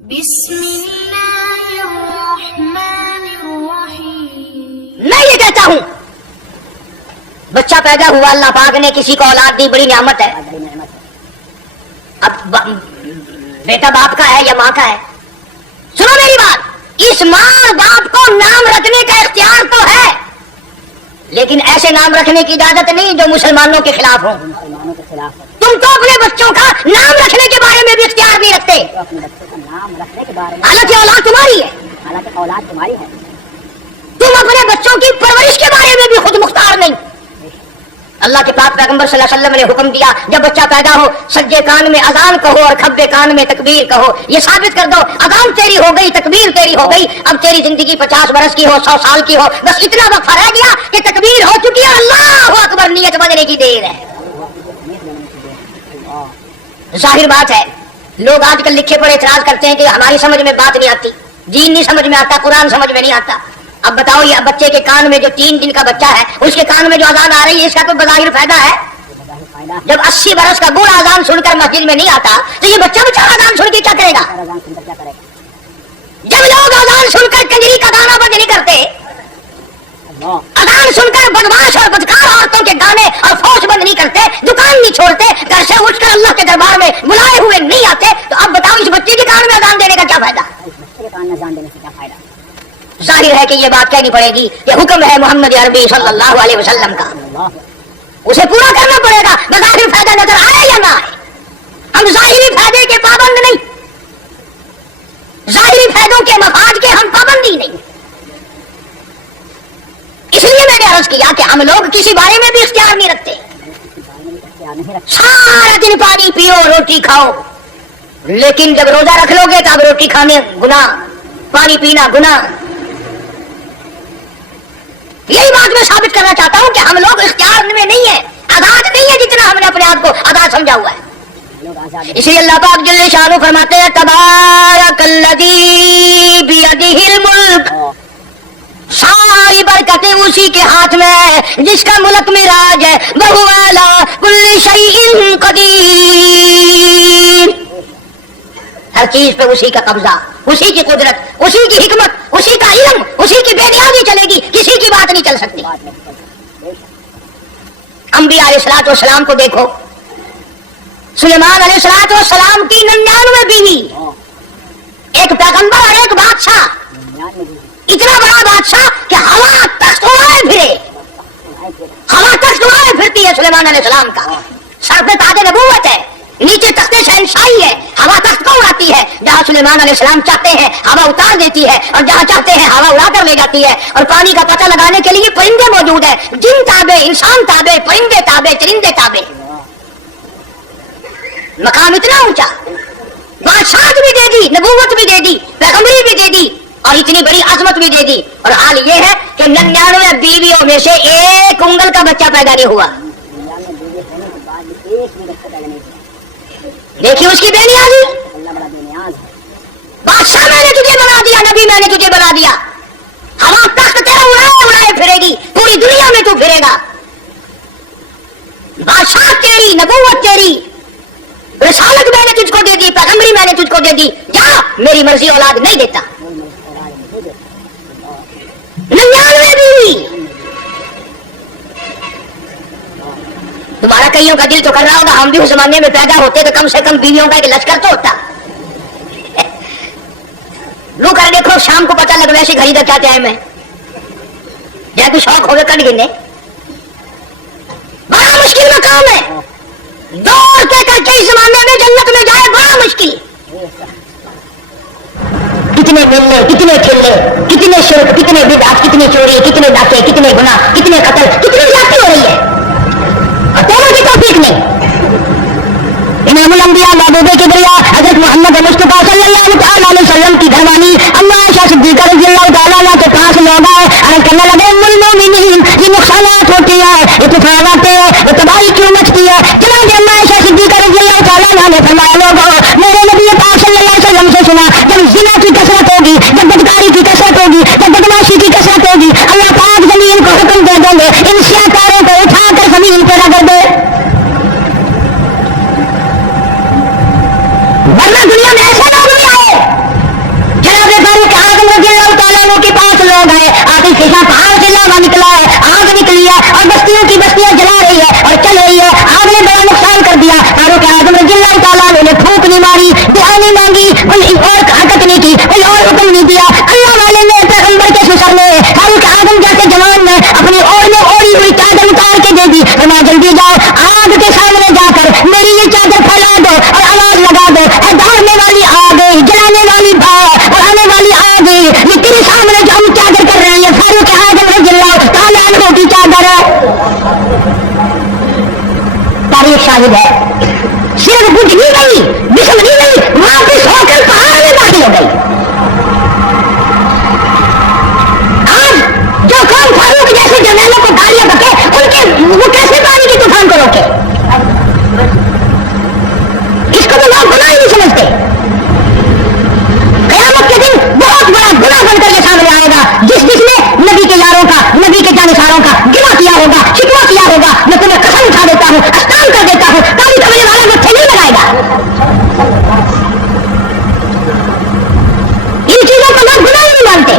بسم اللہ الرحمن الرحیم. میں یہ کہتا ہوں بچہ پیدا ہوا اللہ پاک نے کسی کو اولاد دی بڑی نعمت ہے. اب بیٹا باپ کا ہے یا ماں کا ہے؟ سنو میری بات، اس ماں اور باپ کو نام رکھنے کا اختیار تو ہے، لیکن ایسے نام رکھنے کی اجازت نہیں جو مسلمانوں کے خلاف ہوں. تم تو اپنے بچوں کا نام رکھنے کے بارے میں بھی اختیار نہیں رکھتے، حالانکہ اولاد تمہاری ہے. تم اپنے بچوں کی پرورش کے بارے میں بھی خود مختار نہیں. اللہ کے پاک پیغمبر صلی اللہ علیہ وسلم نے حکم دیا جب بچہ پیدا ہو سجے کان میں اذان کہو اور کھبے کان میں تکبیر کہو. یہ ثابت کر دو اذان تیری ہو گئی، تکبیر تیری ہو گئی. اب تیری زندگی 50 برس کی ہو، 100 سال کی ہو، بس اتنا وقفہ رہ گیا کہ تکبیر ہو چکی ہے، اللہ اکبر نیت بننے کی دیر ہے. ظاہر بات ہے لوگ آج کل لکھے پڑھے اعتراض کرتے ہیں کہ ہماری سمجھ میں بات نہیں آتی، دین نہیں سمجھ میں آتا، قرآن سمجھ میں نہیں آتا. اب بتاؤ یہ بچے کے کان میں جو 3 دن کا بچہ ہے اس کے کان میں جو اذان آ رہی ہے اس کا تو بظاہر فائدہ ہے. جب 80 برس کا بوڑھا اذان سن کر مسجد میں نہیں آتا تو یہ بچہ بچہ اذان سن کے کیا کرے گا؟ جب لوگ اذان سن کر کنجری کا گانا بند نہیں کرتے، اذان سن کر بدماش اور بدکار عورتوں کے گانے اور فوش بند نہیں کرتے، دکان نہیں چھوڑتے، گھر سے اٹھ کر اللہ کے دربار میں بلائے ہوئے نہیں آتے، تو اب بتاؤ اس بچے کے کان میں اذان دینے کا کیا فائدہ؟ ظاہر ہے کہ یہ بات کہنی پڑے گی، یہ حکم ہے محمد عربی صلی اللہ علیہ وسلم کا، اسے پورا کرنا پڑے گا، بظاہر فائدہ نظر آئے یا نہ آئے. ہم ظاہری فائدے کے پابند نہیں، ظاہری فائدوں کے مفاد کے ہم پابندی نہیں. اس لیے میں نے عرض کیا کہ ہم لوگ کسی بارے میں بھی اختیار نہیں رکھتے. سارا دن پانی پیو، روٹی کھاؤ، لیکن جب روزہ رکھ لو گے تو اب روٹی کھانے گناہ، پانی پینا گناہ. یہی بات میں ثابت کرنا چاہتا ہوں کہ ہم لوگ اختیار میں نہیں ہیں، آزاد نہیں ہے جتنا ہم نے اپنے آپ کو آزاد سمجھا ہوا ہے. اس لیے اللہ پاک جل شانہ فرماتے ہیں تبارک الذی بیدہ الملک، ساری برکتیں اسی کے ہاتھ میں ہے جس کا ملک میں راج ہے. وہو علی کل شیء قدیر، ہر چیز پہ اسی کا قبضہ، اسی کی قدرت، اسی کی حکمت، اسی کا علم، اسی کی بے نیازی چلے گی، کسی کی بات نہیں چل سکتی. انبیاء علیہ الصلوۃ والسلام کو دیکھو، سلیمان علیہ الصلوۃ والسلام کی 99 بیوی، ایک پیغمبر اور ایک بادشاہ، اتنا بڑا بادشاہ کہ ہوا تخت اڑائے پھرے، ہوا تخت اڑائے پھرتی ہے سلیمان علیہ السلام کا. سر پہ تاج نبوت ہے، نیچے تخت شہنشاہی ہے، ہوا تخت کو اڑاتی ہے. جہاں سلیمان علیہ السلام چاہتے ہیں ہوا اتار دیتی ہے، اور جہاں چاہتے ہیں ہوا اڑا کر لے جاتی ہے. اور پانی کا پتہ لگانے کے لیے پرندے موجود ہیں، جن تابع، انسان تابع، پرندے تابع، چرندے تابع. مقام اتنا اونچا، بادشاہت بھی دے دی، نبوت بھی دے دی، پیغمبری بھی دے دی، اور اتنی بڑی عظمت بھی دے دی. اور حال یہ ہے کہ 99 بیویوں میں سے ایک انگل کا بچہ پیدا نہیں ہوا. دیکھیے اس کی بے نیازی. بادشاہ میں نے تجھے بنا دیا، نبی میں نے تجھے بنا دیا، ہوا تخت تیرا اڑائے اڑائے پھرے گی، پوری دنیا میں تو پھرے گا. بادشاہ تیری، نبوت تیری، رسالت میں نے تجھ کو دے دی، پیغمبری میں نے تجھ کو دے دی، جا میری مرضی اولاد نہیں دیتا. 99 بیوی. تمہارا کئیوں کا دل تو کر رہا ہوگا ہم بھی اس زمانے میں پیدا ہوتے تو کم سے کم بیویوں کا ایک لشکر تو ہوتا. لو کر دیکھو شام کو پتہ لگ ویسے گھڑی تک کیا ٹائم ہے، یا کوئی شوق ہوگا کٹ گنے. بڑا مشکل مقام ہے، دوڑ کے کر کے اس زمانے میں جنت میں جائے بڑا مشکل. کتنے ملنے، کتنے کھلنے، کتنے شرک، کتنے بدعت، کتنے چوری، کتنے ڈاکے، کتنے گناہ، کتنے قتل، کتنی زیادتی ہو رہی ہے، اور تیرے کی توفیق نہیں. امام الانبیاء محبوب کبریا حضرت محمد مصطفیٰ صلی اللہ تعالیٰ علیہ وسلم کی گھروانی اما عائشہ صدیقہ رضی اللہ تعالیٰ عنہ کے پاس لوگ آئے، عرض کرنے لگے ام المومنین یہ نقصانات ہوتی ہیں، یہ طوفان آتے ہیں، یہ تباہی کیوں مچتی ہے؟ چنانچہ اما عائشہ صدیقہ رضی اللہ تعالیٰ عنہ نے فرمایا لوگوں میرے نبی پاک صلی اللہ علیہ وسلم سے سنا جب زنا کی کثرت ہوگی، جب بدکاری کی کثرت ہوگی، جب بدماشی کی کثرت ہوگی، اللہ پاک زمین کو حکم دے دیں گے ان سیاکاروں کو اٹھا کر زمین پہ رگڑ دے، ورنہ دنیا میں ایسے لوگ بھی آئے شیشہ پہاڑ سے لاوا نکلا ہے, آگ نکلی ہے اور بستیوں کی بستیاں جلا رہی ہے اور چل رہی ہے. آگ نے بڑا نقصان کر دیا. فاروق اعظم رضی اللہ تعالیٰ عنہ نے پھونک نہیں ماری, دعا نہیں مانگی, کوئی اور حرکت نہیں کی, کوئی اور حکم نہیں دیا. اللہ والے نے پیغمبر کے سسر نے فاروق اعظم جیسے جوان نے اپنی اور میں اوڑی ہوئی چادر اتار کے دے دی. فرمایا جلدی جاؤ, آگ کے سامنے جا کر میری یہ چادر پھیلا دو اور آواز لگا دو, دھاڑنے والی آ گئی, جلانے والی بھاگ اور آنے والی آ گئی. یہ تیرے سامنے جو ہم چادر کر رہے ہیں فاروق اعظم رضی اللہ تعالیٰ عنہ کی چادر ہے. تاریخ شاہد ہے. صرف بجھ نہیں گئی, جسم نہیں گئی, واپس ہو کر پہاڑ میں داخل ہو گئی. آج جو قوم فاروق جیسے جرنیلوں کو گالیاں بکے ان کے وہ کیسے پانی کی طوفان کو روکے؟ اس کو تو لوگ گناہ ہی نہیں سمجھتے. قیامت کے دن بہت بڑا گناہ بن کر کے سامنے آئے گا. جس نے نبی کے یاروں کا, نبی کے جانشاروں کا گناہ کیا ہوگا, شکوہ کیا ہوگا, میں تمہیں قسم اٹھا دیتا ہوں, استعان کر دیتا ہوں, کبھی کبھی والا مٹھے نہیں لگائے گا. ان چیزوں کو لوگ گناہ ہی نہیں مانتے.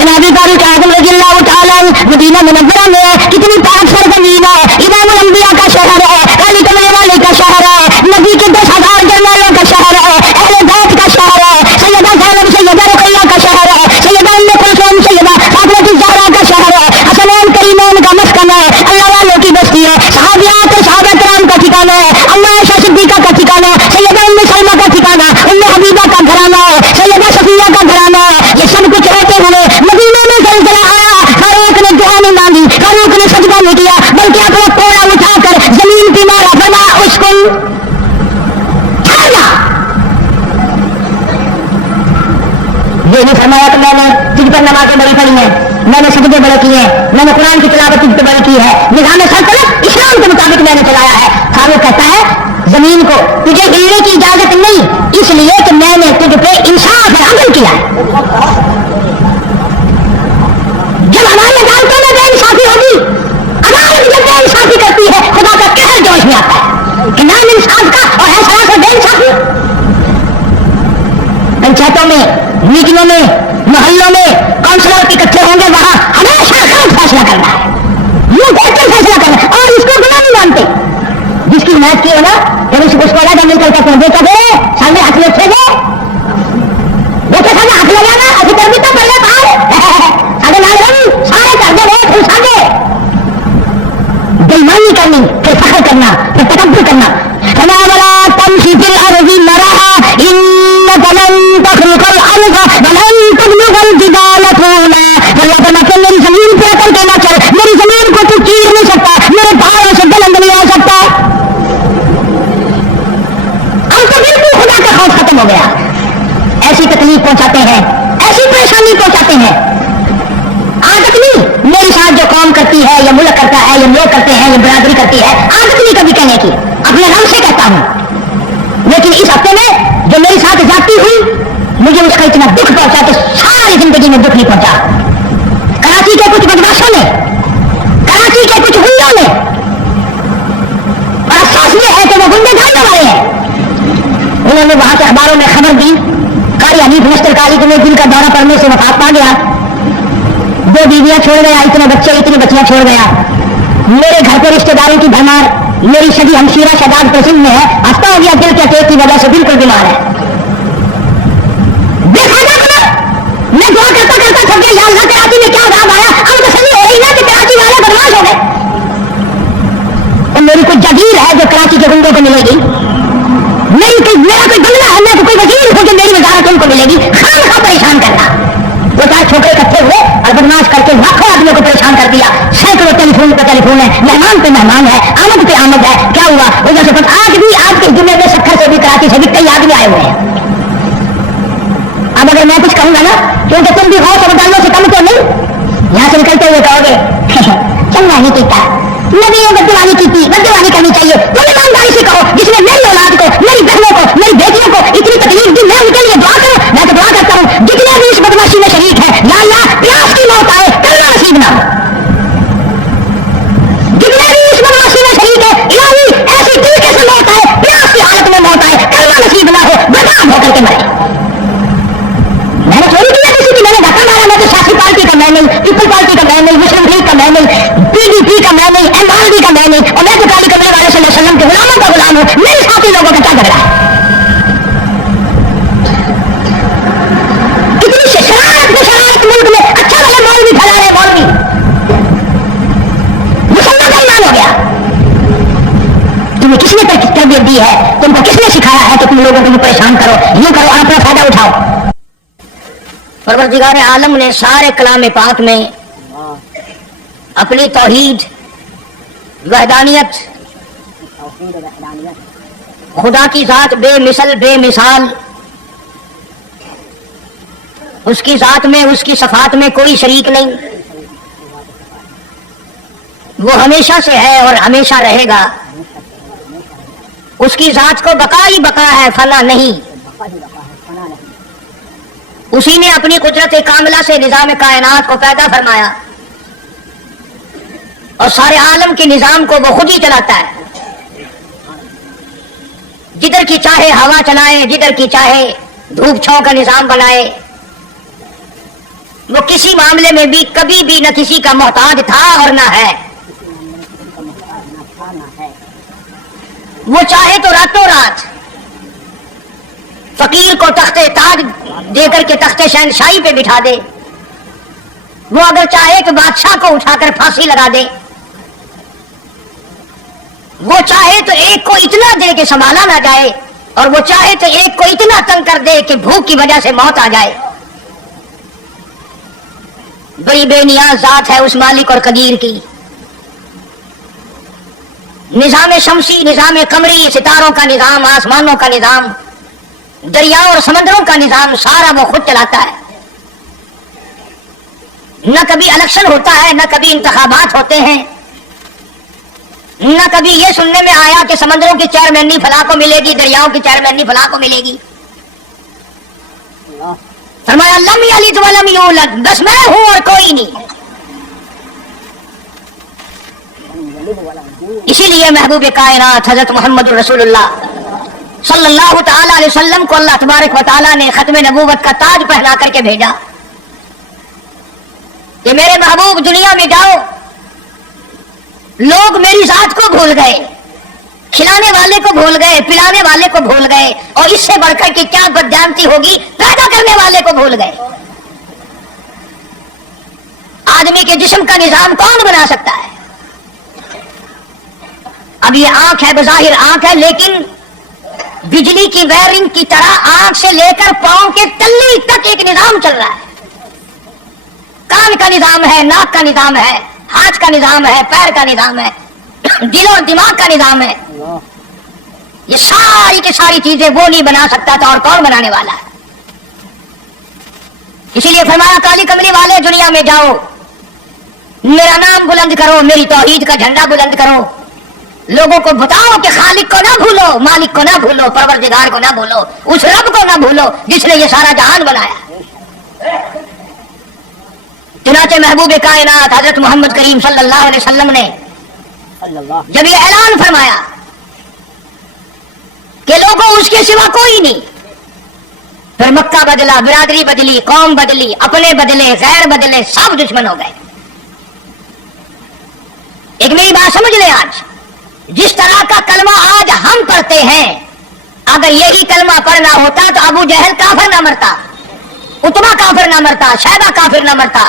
جناب فاروق اعظم رضی اللہ تعالیٰ مدینہ منورہ میں کتنی پاک سرزمین ہے, امام الانبیاء کا شہر ہے, علی کمرے والے کا شہر ہے, نبی کے 10,000 جرنیلوں کا شہر ہے, اہل بیت کا شہر ہے, سیدہ زینب سیدہ رقیہ کا شہر ہے, سیدہ ام کلثوم سیدہ فاطمہ الزہرا کا شہر ہے, حسنین کریمین کا مسکن ہے, اللہ والوں کی بستی ہے, صحابیات اور صحابہ کرام کا ٹھکانہ ہے, اما عائشہ صدیقہ کا ٹھکانہ ہے, سیدہ ام سلمہ کا ٹھکانہ, ام حبیبہ کا گھرانہ ہے, سیدہ صفیہ کا گھرانہ ہے. یہ سب کچھ ہوتے ہوئے مدینہ میں زلزلہ آیا. فاروق نے دعا نہیں مانگی, فاروق نے سجدہ نہیں کیا, بلکہ اپنا کوڑا اٹھا کر زمین پہ مارا. فرمایا اسکن ٹھہر جا. یہ نہیں فرمایا کہ میں نے تجھ پر نمازیں بڑی پڑھی ہیں, میں نے سجدے بڑے کیے ہیں, میں نے قرآن کی تلاوت تجھ پہ بڑی کی ہے, نظام سلطنت اسلام کے مطابق میں نے چلایا ہے. فاروق کہتا ہے زمین کو تجھے ہلنے کی اجازت نہیں, اس لیے کہ میں نے تجھ پہ انصاف ہے, عدل کیا ہے. جب ہمارے عدالتوں میں بے انصافی ہوگی, عدالت جب بے انصافی کرتی ہے, خدا کا قہر جوش میں آتا ہے کہ نام انصاف کا اور ہے سراسر بے انصافی. پنچایتوں میں, میٹنگوں میں, محلوں میں کونسلر اکٹھے ہوں گے, وہاں ہمیشہ غلط فیصلہ کرنا ہے, یہ دیکھ کر فیصلہ کرنا ہے, اور اس کو گناہ نہیں مانتے. جس کی حمایت کی ہے نا, جب اس کو الگ مل کر کہتے ہیں بیٹا دے سامنے ہاتھ میں اچھے دے, بیٹے سامنے ہاتھ لگانا, ایسی کر بھی تو پڑے باہر اگر نہ سارے کر دے رہے پھر سامنے بےمانی کرنی, پھر فخر کرنا, پھر تکبر کرنا. فلا ولا تمشي في الارض مرحا انك لن تخرق الارض ولن تبلغ الجبال طولا. اللہ تعالیٰ کہ میری زمین پہ کر کے نہ چل, میری زمین کو تو چیر نہیں سکتا, میرے پہاڑوں سے بلند نہیں آ سکتا. ہم تو بالکل خدا کا خوف ختم ہو گیا. ایسی تکلیف پہنچاتے ہیں, ایسی پریشانی پہنچاتے ہیں. عادت نہیں میرے ساتھ جو قوم کرتی ہے, یا ملک کرتا ہے, یا لوگ کرتے ہیں, یا برادری کرتی ہے, عادت نہیں کبھی کہنے کی, اپنے رب سے کہتا ہوں. لیکن اس ہفتے میں جو میرے ساتھ زیادتی ہوئی, مجھے اس کا اتنا دکھ پہنچا کہ ساری زندگی میں دکھ نہیں پہنچا. کراچی کے کچھ بدماشوں نے, کراچی کے کچھ گنڈوں نے, اور افسوس یہ ہے کہ وہ گنڈے ڈالنے والے ہیں, انہوں نے وہاں کے اخباروں میں خبر دی قاری حنیف مشتر قاری کو دل کا دورہ پڑنے سے وفات پا گیا, 2 بیویاں چھوڑ گیا, اتنے بچے اتنی بچیاں چھوڑ گیا. میرے گھر پہ رشتے داروں کی بھرمار, میری سگی ہمشیرہ شہزاد پرسنگ میں ہے, ہفتہ ہو گیا دل کے اٹیک کی وجہ سے بالکل بیمار ہے. میں دعا کرتا کرتا تھک گیا, یا اللہ کراچی میں کیا عذاب آیا, اب تسلی ہو رہی نا کہ کراچی والے بدماش ہو گئے. اور میری کوئی جگیر ہے جو کراچی کے گنڈوں کو ملے گی, میرا کوئی بنگلہ ہے, میں کوئی وزیر ہوں جو میری وزارت ان کو ملے گی. خام کا پریشان کرنا, 2-4 چھوکرے اکٹھے ہوئے اور بدماش کر کے لاکھوں آدمیوں کو پریشان کر دیا. سینکڑوں ٹیلیفون پہ ٹیلیفون ہے, مہمان پہ مہمان ہے, آمد پہ آمد ہے. کیا ہوا وجہ سے آج بھی آپ کے جمعے میں سکھر سے بھی کراچی سے بھی کئی آدمی آئے ہوئے ہیں. اب اگر میں کچھ کہوں گا نا, کیونکہ تم بھی غوث اور ڈالوں سے کم تو نہیں, یہاں سے نکلتے ہوئے کہو گے چنگا نہیں کیتا, نبی بدوانی کی تھی, بدوانی کرنی چاہیے. تم ایمانداری سے کہو, جس نے میری اولاد کو, میری بہنوں کو, میری بیٹیوں کو اتنی تکلیف دی, میں ان کے لیے دعا کروں. میں تو دعا کرتا ہوں جتنے بھی اس بدماشی میں شریک ہیں, یا اللہ پیاس کی موت آئے, کلمہ نصیب نہ ہو. جتنے بھی اس بدماشی میں شریک ہے, الہی ایسی طریقے سے موت آئے, پیاس کی حالت میں موت آئے, کلمہ نصیب نہ ہو, بدنام ہو کر کے مرے. میں نے چوری کیا کسی کی, میں نے دھکا مارا, میں تو سیاسی پارٹی کا میں نہیں, میں نہیں، اے مولوی کا میں نہیں، اور میں تو کالی کمرے والے صلی اللہ علیہ وسلم کے غلاموں کا غلام ہوں، میرے ساتھی لوگوں کا کیا جھگڑا ہے؟ کتنی شرارت بشرارت ملک میں اچھا والے مولوی پھیلا رہے مولوی، مسلمان کا ایمان ہو گیا. تمہیں کس نے تربیت دی ہے؟ تم کو کس نے سکھایا ہے کہ تم لوگوں کو پریشان کرو، یوں کرو اور اپنا فائدہ اٹھاؤ؟ پروردگار عالم نے سارے کلام پاک میں اپنی توحید، وحدانیت، خدا کی ذات بے مثل بے مثال، اس کی ذات میں اس کی صفات میں کوئی شریک نہیں، وہ ہمیشہ سے ہے اور ہمیشہ رہے گا، اس کی ذات کو بقا ہی بقا ہے، فنا نہیں. اسی نے اپنی قدرت کاملہ سے نظام کائنات کو پیدا فرمایا اور سارے عالم کے نظام کو وہ خود ہی چلاتا ہے. جدھر کی چاہے ہوا چلائے، جدھر کی چاہے دھوپ چھاؤں کا نظام بنائے. وہ کسی معاملے میں بھی کبھی بھی نہ کسی کا محتاج تھا اور نہ ہے. وہ چاہے تو راتوں رات فقیر کو تخت تاج دے کر کے تخت شہنشاہی پہ بٹھا دے، وہ اگر چاہے تو بادشاہ کو اٹھا کر پھانسی لگا دے، وہ چاہے تو ایک کو اتنا دے کہ سنبھالا نہ جائے، اور وہ چاہے تو ایک کو اتنا تنگ کر دے کہ بھوک کی وجہ سے موت آ جائے. بڑی بے نیاز ذات ہے اس مالک اور قدیر کی. نظام شمسی، نظام قمری، ستاروں کا نظام، آسمانوں کا نظام، دریاؤں اور سمندروں کا نظام، سارا وہ خود چلاتا ہے. نہ کبھی الیکشن ہوتا ہے، نہ کبھی انتخابات ہوتے ہیں، نہ کبھی یہ سننے میں آیا کہ سمندروں کی چیئرمینی فلاں کو ملے گی، دریاؤں کی چیئرمینی فلاں کو ملے گی. فرمایا لم یلد ولم یولد، بس میں ہوں اور کوئی نہیں. اسی لیے محبوب کائنات حضرت محمد رسول اللہ صلی اللہ تعالی علیہ وسلم کو اللہ تبارک و تعالی نے ختم نبوت کا تاج پہنا کر کے بھیجا کہ میرے محبوب دنیا میں جاؤ، لوگ میری ذات کو بھول گئے، کھلانے والے کو بھول گئے، پلانے والے کو بھول گئے، اور اس سے بڑھ کر کے کیا بدجانتی ہوگی، پیدا کرنے والے کو بھول گئے. آدمی کے جسم کا نظام کون بنا سکتا ہے؟ اب یہ آنکھ ہے، بظاہر آنکھ ہے، لیکن بجلی کی وائرنگ کی طرح آنکھ سے لے کر پاؤں کے تلی تک ایک نظام چل رہا ہے. کان کا نظام ہے، ناک کا نظام ہے، ہاتھ کا نظام ہے، پیر کا نظام ہے، دل اور دماغ کا نظام ہے. یہ ساری کی ساری چیزیں وہ نہیں بنا سکتا تھا، اور کون بنانے والا ہے؟ اسی لیے فرمایا کالی کملی والے دنیا میں جاؤ، میرا نام بلند کرو، میری توحید کا جھنڈا بلند کرو، لوگوں کو بتاؤ کہ خالق کو نہ بھولو، مالک کو نہ بھولو، پروردگار کو نہ بھولو، اس رب کو نہ بھولو جس نے یہ سارا جہان بنایا. چنانچہ محبوب کائنات حضرت محمد کریم صلی اللہ علیہ وسلم نے جب یہ اعلان فرمایا کہ لوگوں اس کے سوا کوئی نہیں، پھر مکہ بدلا، برادری بدلی، قوم بدلی، اپنے بدلے، غیر بدلے، سب دشمن ہو گئے. ایک میری بات سمجھ لیں، آج جس طرح کا کلمہ آج ہم پڑھتے ہیں، اگر یہی کلمہ پڑھنا ہوتا تو ابو جہل کافر نہ مرتا، اتبا کافر نہ مرتا، شیبہ کافر نہ مرتا،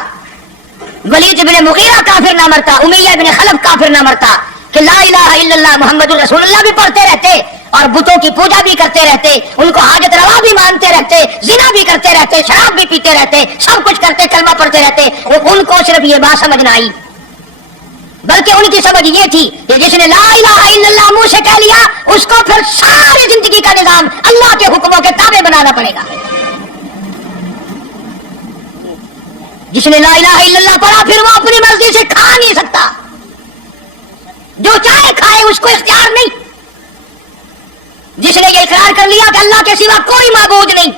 ولید بن مغیرہ کافر نہ مرتا، امیہ بن خلف کافر نہ مرتا، کہ لا الہ الا اللہ محمد الرسول اللہ بھی پڑھتے رہتے اور بتوں کی پوجا بھی کرتے رہتے، ان کو حاجت روا بھی مانتے رہتے، زنا بھی کرتے رہتے، شراب بھی پیتے رہتے، سب کچھ کرتے، کلمہ پڑھتے رہتے. ان کو صرف یہ بات سمجھ نہ آئی، بلکہ ان کی سمجھ یہ تھی کہ جس نے لا الہ الا اللہ منہ سے کہہ لیا، اس کو پھر ساری زندگی کا نظام اللہ کے حکموں کے تابع بنانا پڑے گا. جس نے لا الہ الا اللہ پڑھا، پھر وہ اپنی مرضی سے کھا نہیں سکتا، جو چاہے کھائے، اس کو اختیار نہیں. جس نے یہ اقرار کر لیا کہ اللہ کے سوا کوئی معبود نہیں،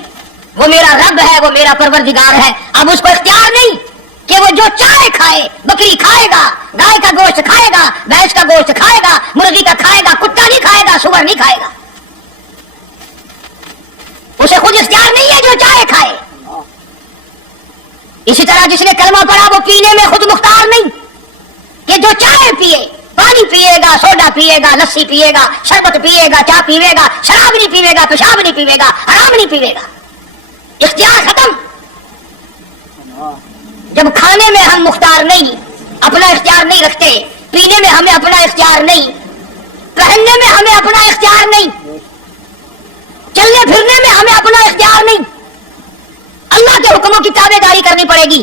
وہ میرا رب ہے، وہ میرا پروردگار ہے، اب اس کو اختیار نہیں کہ وہ جو چاہے کھائے. بکری کھائے گا، گائے کا گوشت کھائے گا، بھینس کا گوشت کھائے گا، مرغی کا کھائے گا، کتا نہیں کھائے گا، سور نہیں کھائے گا. اسے خود اختیار نہیں ہے، جو چاہے کھائے. اسی طرح جس نے کلمہ پڑھا وہ پینے میں خود مختار نہیں، کہ جو چائے پیے، پانی پیے گا، سوڈا پیے گا، لسی پیے گا، شربت پیے گا، چائے پیے گا، شراب نہیں پیے گا، پیشاب نہیں پیے گا، حرام نہیں پیے گا، اختیار ختم۔ جب کھانے میں ہم مختار نہیں، اپنا اختیار نہیں رکھتے، پینے میں ہمیں اپنا اختیار نہیں، پہننے میں ہمیں اپنا اختیار نہیں، چلنے پھرنے میں ہمیں اپنا اختیار نہیں، اللہ کے حکموں کی تابع داری کرنی پڑے گی۔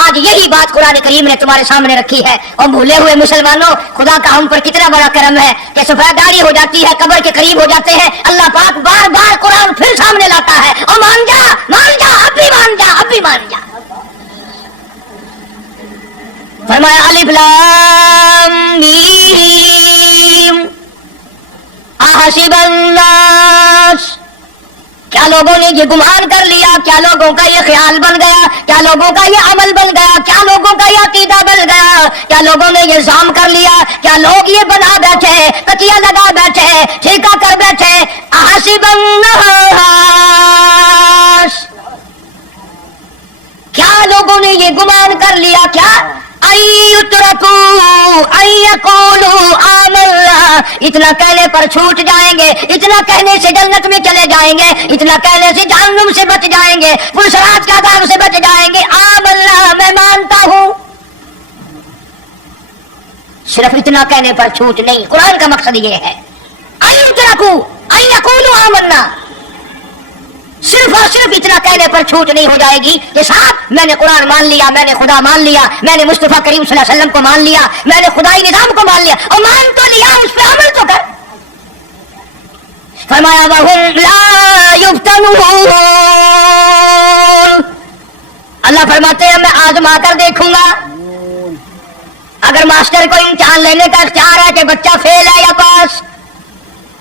آج یہی بات قرآن کریم نے تمہارے سامنے رکھی ہے، اور بھولے ہوئے مسلمانوں، خدا کا ہم پر کتنا بڑا کرم ہے کہ سفیداری ہو جاتی ہے، قبر کے قریب ہو جاتے ہیں، اللہ پاک بار بار قرآن پھر سامنے لاتا ہے، اور مان جا اب بھی مان جا، اب بھی مان جا۔ فرمایا الف لام میم احسب الناس، کیا لوگوں نے یہ گمان کر لیا، کیا لوگوں کا یہ خیال بن گیا، کیا لوگوں کا یہ عمل بن گیا، کیا لوگوں کا یہ عقیدہ بن گیا، کیا لوگوں نے یہ ظام کر لیا، کیا لوگ یہ بنا بیٹھے، تکیہ لگا بیٹھے، ٹھیکہ کر بیٹھے، احسب الناس، کیا لوگوں نے یہ گمان کر لیا، کیا اتنا کہنے پر چھوٹ جائیں گے، اتنا کہنے سے جنت میں چلے جائیں گے، اتنا کہنے سے جہنم سے بچ جائیں گے، پلسرات کا عذاب سے بچ جائیں گے، آمنا میں مانتا ہوں۔ صرف اتنا کہنے پر چھوٹ نہیں، قرآن کا مقصد یہ ہے آمنا، صرف اور صرف اتنا کہنے پر چھوٹ نہیں ہو جائے گی کہ صاحب میں نے قرآن مان لیا، میں نے خدا مان لیا، میں نے مصطفیٰ کریم صلی اللہ علیہ وسلم کو مان لیا، میں نے خدائی نظام کو مان لیا، اور مان تو لیا، اس پہ عمل تو کر۔ فرمایا وَهُمْ لَا يُفْتَنُونَ، اللہ فرماتے ہیں میں آزما کر دیکھوں گا۔ اگر ماسٹر کو امتحان لینے کا اختیار ہے کہ بچہ فیل ہے یا پاس،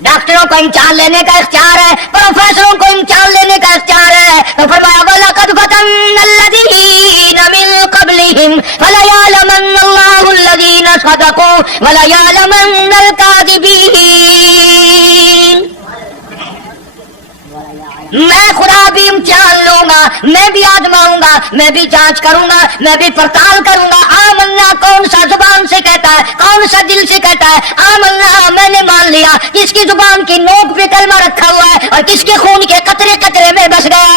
ڈاکٹروں کو امتحان لینے کا اختیار ہے، پروفیسروں کو امتحان لینے کا اختیار ہے، تو فرمایا وَلَقَدْ فَتَنَّا الَّذِينَ مِن قَبْلِهِمْ فَلَيَعْلَمَنَّ اللَّهُ الَّذِينَ صَدَقُوا وَلَيَعْلَمَنَّ الْكَاذِبِينَ۔ میں خدا بھی امتحان لوں گا، میں بھی آزماؤں گا، میں بھی جانچ کروں گا، میں بھی پڑتال کروں گا۔ آمنا کون سا زبان سے کہتا ہے، کون سا دل سے کہتا ہے، آمنا میں نے مان لیا، کس کی زبان کی نوک پہ کلمہ رکھا ہوا ہے اور کس کے خون کے قطرے قطرے میں بس گیا،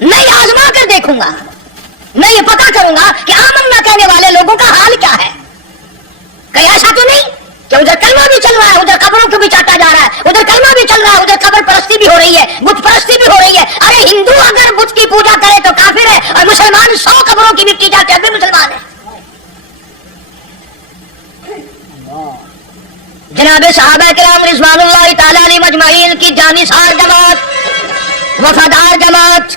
میں یہ آزما کر دیکھوں گا، میں یہ پتا کروں گا کہ آمنا کہنے والے لوگوں کا حال کیا ہے۔ کہیں ایسا تو نہیں کہ ادھر کلمہ بھی چل رہا ہے، ادھر قبروں کو بھی چاٹا جا رہا ہے، ادھر کلمہ بھی چل رہا ہے، ادھر قبر پرستی بھی ہو رہی ہے، بت پرستی بھی ہو رہی ہے۔ ارے ہندو اگر بت کی پوجا کرے تو کافر ہے، اور مسلمان 100 قبروں کی مٹی جاتے ابھی مسلمان ہے۔ جناب صحابہ کرام رضوان اللہ تعالی علیہم اجمعین کی جانثار جماعت، وفادار جماعت،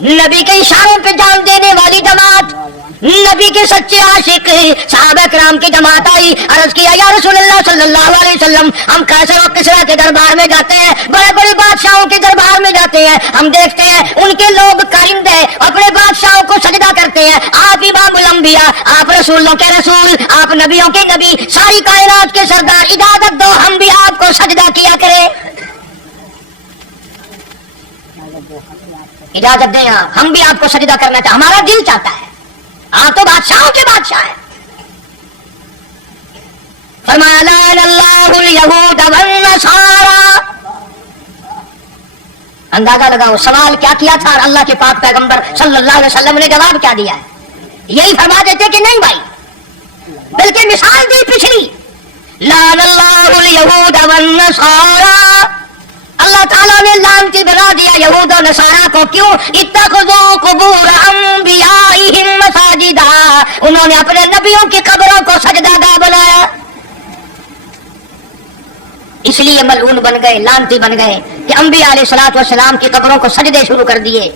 نبی کے اشاروں پہ جان دینے والی جماعت، نبی کے سچے عاشق صحابہ کرام کی جماعت آئی، عرض کیا یا رسول اللہ صلی اللہ علیہ وسلم، ہم قیصر و کسریٰ کے دربار میں جاتے ہیں، بڑے بڑے بادشاہوں کے دربار میں جاتے ہیں، ہم دیکھتے ہیں ان کے لوگ کارندے اپنے بادشاہوں کو سجدہ کرتے ہیں، آپ امام الانبیاء، آپ رسولوں کے رسول، آپ نبیوں کے نبی، ساری کائنات کے سردار، اجازت دو ہم بھی آپ کو سجدہ کیا کریں، اجازت دیں ہم بھی آپ کو سجدہ کرنا چاہتے، ہمارا دل چاہتا ہے، آپ تو بادشاہوں کے بادشاہ ہیں۔ فرمایا لعن اللہ الیہود والنصارى، اندازہ لگاؤ سوال کیا کیا تھا اور اللہ کے پاک پیغمبر صلی اللہ علیہ وسلم نے جواب کیا دیا ہے؟ یہی فرما دیتے کہ نہیں بھائی، بلکہ مثال دی پچھلی، لعن اللہ الیہود والنصارى، اللہ تعالیٰ نے لعنتی بنا دیا یہود و نصارہ کو، کیوں؟ اتخذوا قبور انبیائہم مساجدا، انہوں نے اپنے نبیوں کی قبروں کو سجدہ گاہ بنایا، اس لیے ملعون بن گئے، لعنتی بن گئے کہ انبیاء علیہ الصلوۃ والسلام کی قبروں کو سجدے شروع کر دیے۔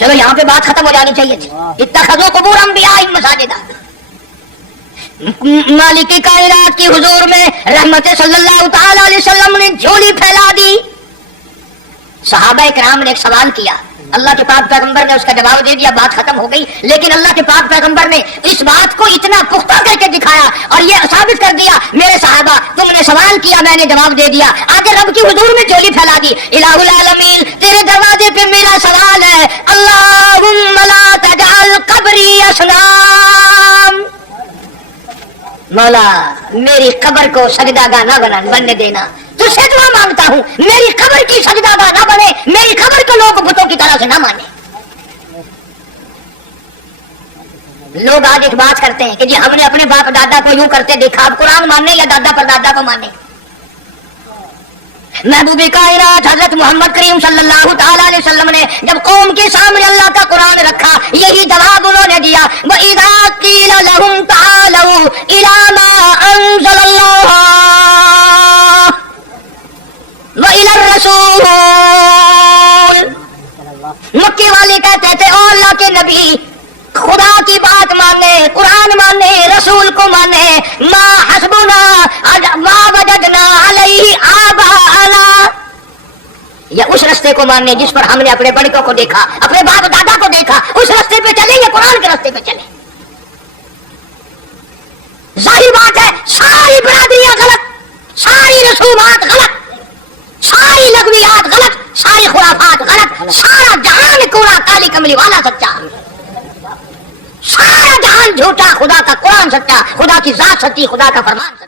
چلو یہاں پہ بات ختم ہو جانی چاہیے تھی، اتخذوا قبور انبیائہم مساجدا۔ مالک کائنات کی حضور میں رحمت صلی اللہ تعالی علیہ وسلم نے جھولی پھیلا دی۔ صحابہ کرام نے ایک سوال کیا، اللہ کے پاک پیغمبر نے اس کا جواب دے دیا، بات ختم ہو گئی، لیکن اللہ کے پاک پیغمبر نے اس بات کو اتنا پختہ کر کے دکھایا اور یہ ثابت کر دیا، میرے صحابہ تم نے سوال کیا میں نے جواب دے دیا، آگے رب کی حضور میں جھولی پھیلا دی، الہ العالمین تیرے دروازے پہ میرا سوال ہے اللہم لا تجعل قبری اصنام، مولا میری قبر کو سجدہ گاہ نہ بننے دینا، تو سے دعا مانگتا ہوں میری قبر کی سجدہ گاہ نہ بنے، میری قبر کو لوگ بتوں کی طرح سے نہ مانے۔ لوگ آج ایک بات کرتے ہیں کہ جی ہم نے اپنے باپ دادا کو یوں کرتے دیکھا، اب قرآن ماننے یا دادا پر دادا کو مانے؟ محبوب کائنات حضرت محمد کریم صلی اللہ تعالی علیہ وسلم نے جب قوم کے سامنے اللہ کا قرآن رکھا، یہی جواب انہوں نے دیا وَإِذَا قِيلَ لَهُمْ تَعَالَوْا إِلَىٰ مَا أَنزَلَ اللَّهُ وَإِلَى الرَّسُولِ، مکے والے کہتے تھے او اللہ کے نبی خدا کی بات مانے، قرآن مانے، رسول کو مانے، ما حسبنا ما وجدنا علیہ آباءنا، یا اس رستے کو ماننے جس پر ہم نے اپنے بڑکوں کو دیکھا، اپنے باپ دادا کو دیکھا، اس رستے پہ چلیں یا قرآن کے رستے پہ چلیں؟ ظاہر بات ہے ساری برادریاں غلط، ساری رسومات غلط، ساری لغویات غلط، ساری خرافات غلط، سارا جہان کوڑا کالی کملی والا سچا، سارا جہان جھوٹا، خدا کا قرآن سچا، خدا کی ذات سچی، خدا کا فرمان سچا۔